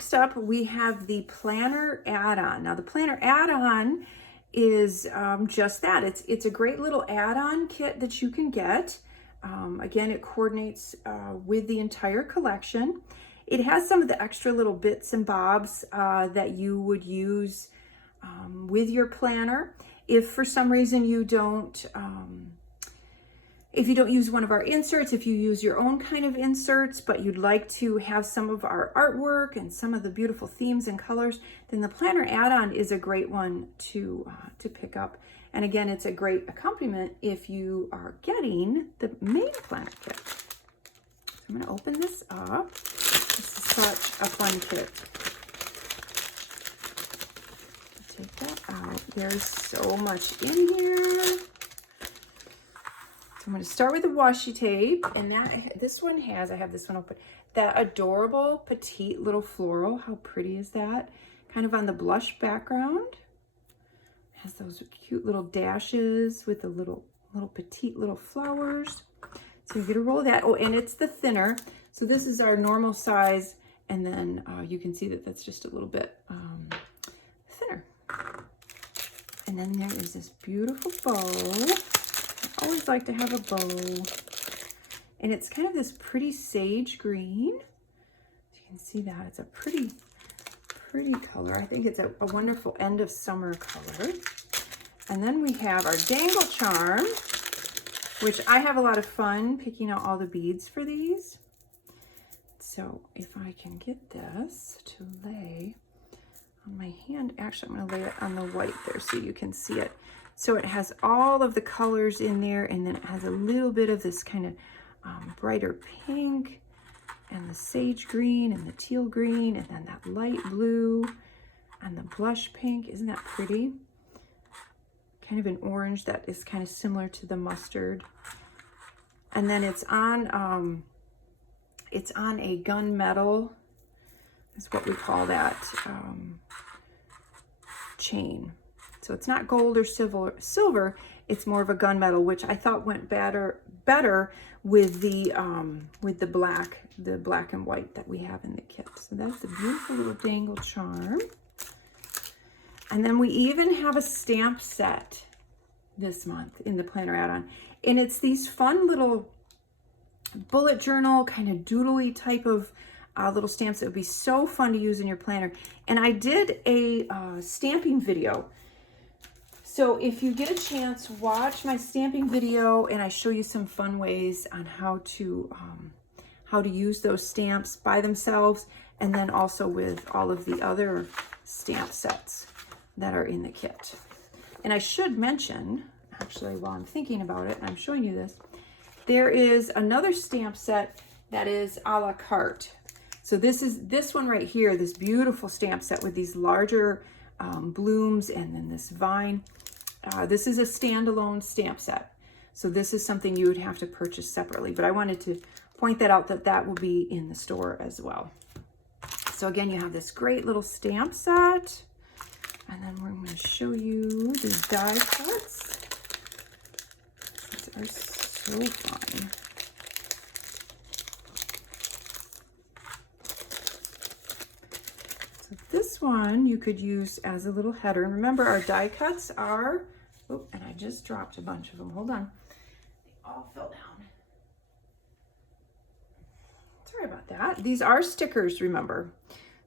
next up, we have the planner add-on. Now, the planner add-on is just that. It's a great little add-on kit that you can get. Again, it coordinates with the entire collection. It has some of the extra little bits and bobs that you would use with your planner. If for some reason you don't, if you don't use one of our inserts, if you use your own kind of inserts, but you'd like to have some of our artwork and some of the beautiful themes and colors, then the planner add-on is a great one to pick up. And again, it's a great accompaniment if you are getting the main planner kit. So I'm going to open this up. This is such a fun kit. Take that out. There's so much in here. So I'm going to start with the washi tape, and this one has, I have this one open, that adorable petite little floral. How pretty is that? Kind of on the blush background. Has those cute little dashes with the little petite little flowers. So you get a roll of that. Oh, and it's the thinner. So this is our normal size, and then you can see that that's just a little bit thinner. And then there is this beautiful bow. I always like to have a bow. And it's kind of this pretty sage green. You can see that. It's a pretty color. I think it's a wonderful end of summer color. And then we have our dangle charm, which I have a lot of fun picking out all the beads for these. So if I can get this to lay on my hand, actually I'm going to lay it on the white there so you can see it. So it has all of the colors in there, and then it has a little bit of this kind of brighter pink and the sage green and the teal green, and then that light blue and the blush pink. Isn't that pretty? Kind of an orange that is kind of similar to the mustard. And then it's on a gunmetal, is what we call that, chain. So it's not gold or silver, it's more of a gunmetal, which I thought went better with the black and white that we have in the kit. So that's a beautiful little dangle charm. And then we even have a stamp set this month in the planner add-on. And it's these fun little bullet journal, kind of doodly type of little stamps that would be so fun to use in your planner. And I did a stamping video. So if you get a chance, watch my stamping video, and I show you some fun ways on how to use those stamps by themselves, and then also with all of the other stamp sets that are in the kit. And I should mention, actually, while I'm thinking about it, and I'm showing you this, there is another stamp set that is a la carte. So this is this one right here, this beautiful stamp set with these larger blooms and then this vine. This is a standalone stamp set. So this is something you would have to purchase separately, but I wanted to point that out, that will be in the store as well. So again, you have this great little stamp set, and then we're going to show you the die cuts. These are so fun. So this one you could use as a little header. And remember, our die cuts are, oh, and I just dropped a bunch of them. Hold on. They all fell down. Sorry about that. These are stickers, remember.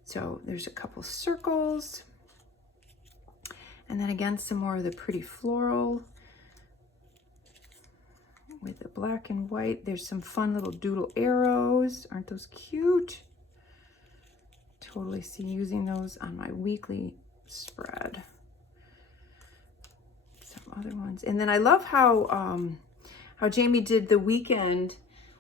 So there's a couple circles. And then again, some more of the pretty floral with the black and white. There's some fun little doodle arrows. Aren't those cute? Totally see using those on my weekly spread. Some other ones. And then I love how Jamie did the weekend.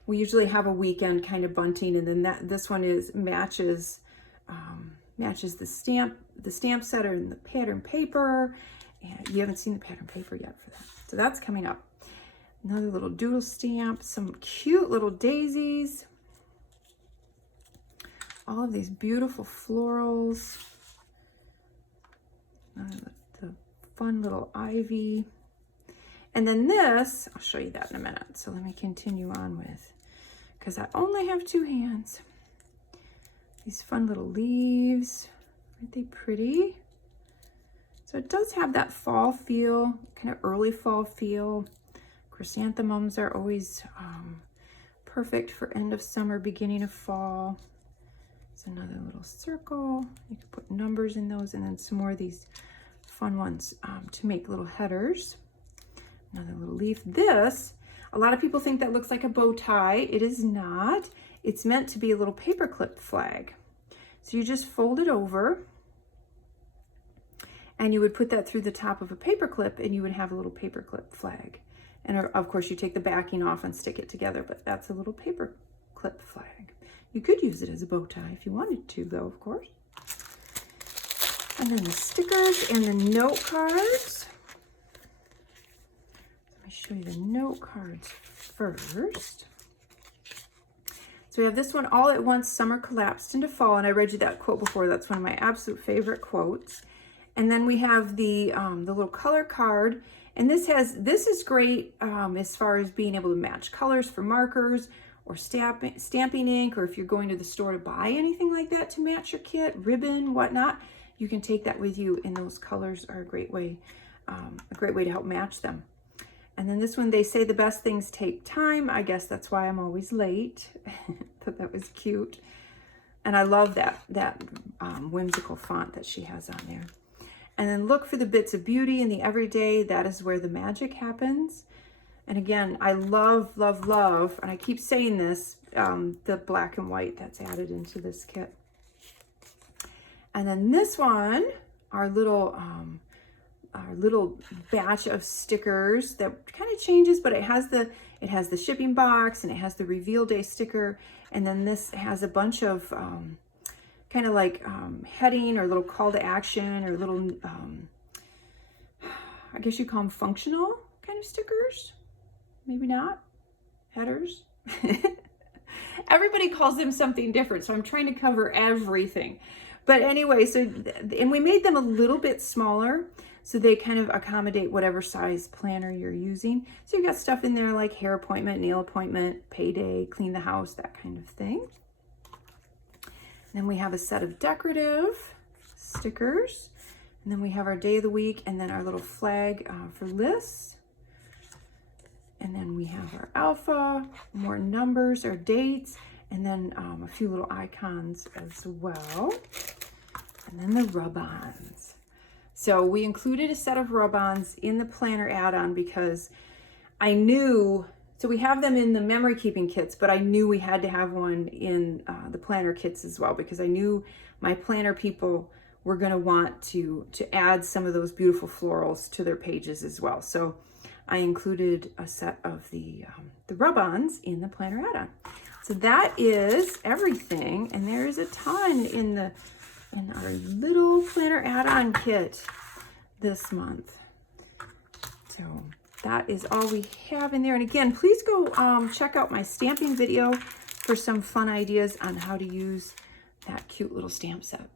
We usually have a weekend kind of bunting, and then this one matches the stamp setter and the pattern paper. And you haven't seen the pattern paper yet for that. So that's coming up. Another little doodle stamp, some cute little daisies. All of these beautiful florals. The fun little ivy. And then this, I'll show you that in a minute. So let me continue on with, because I only have two hands. These fun little leaves. Aren't they pretty? So it does have that fall feel, kind of early fall feel. Chrysanthemums are always perfect for end of summer, beginning of fall. It's another little circle. You can put numbers in those, and then some more of these fun ones to make little headers. Another little leaf. This, a lot of people think that looks like a bow tie. It is not. It's meant to be a little paperclip flag. So you just fold it over, and you would put that through the top of a paperclip, and you would have a little paperclip flag. And of course you take the backing off and stick it together, but that's a little paperclip flag. You could use it as a bow tie if you wanted to, though, of course. And then the stickers and the note cards. Let me show you the note cards first. So we have this one, all at once, summer collapsed into fall. And I read you that quote before. That's one of my absolute favorite quotes. And then we have the little color card. And this is great as far as being able to match colors for markers or stamping ink, or if you're going to the store to buy anything like that to match your kit, ribbon, whatnot, you can take that with you, and those colors are a great way to help match them. And then this one, they say the best things take time. I guess that's why I'm always late. Thought that was cute. And I love that whimsical font that she has on there. And then look for the bits of beauty in the everyday. That is where the magic happens. And again, I love, love, love, and I keep saying this, the black and white that's added into this kit. And then this one, our little batch of stickers that kind of changes, but it has the shipping box, and it has the reveal day sticker. And then this has a bunch of kind of like heading or little call to action or little, I guess you call them functional kind of stickers. Maybe not. Headers. Everybody calls them something different, so I'm trying to cover everything. But anyway, and we made them a little bit smaller so they kind of accommodate whatever size planner you're using. So you've got stuff in there like hair appointment, nail appointment, payday, clean the house, that kind of thing. Then we have a set of decorative stickers. And then we have our day of the week, and then our little flag for lists. And then we have our alpha, more numbers, our dates, and then a few little icons as well. And then the rub-ons. So we included a set of rub-ons in the planner add-on because I knew, so we have them in the memory keeping kits, but I knew we had to have one in the planner kits as well, because I knew my planner people were going to want to add some of those beautiful florals to their pages as well. So I included a set of the rub-ons in the planner add-on. So that is everything, and there is a ton in our little planner add-on kit this month. So that is all we have in there. And again, please go check out my stamping video for some fun ideas on how to use that cute little stamp set.